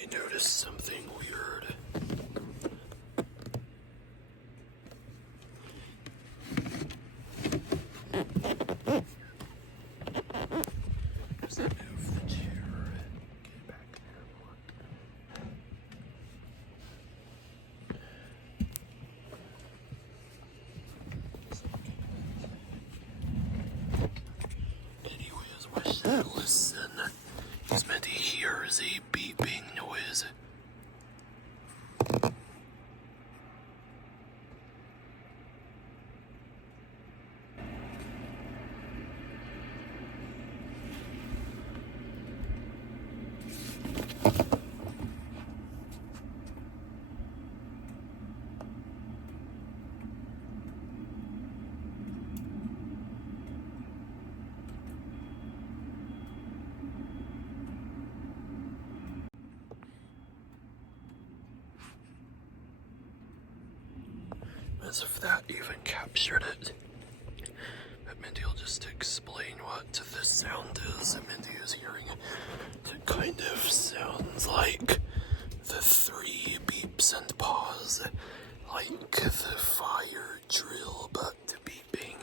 I noticed something weird. Just move the chair. Get back there more. Anyways, what should I listen? He's meant to hear is a beeping noise. As if that even captured it. But Mindy will just explain what this sound is that Mindy is hearing. It kind of sounds like the 3 beeps and pause, like the fire drill, but beeping.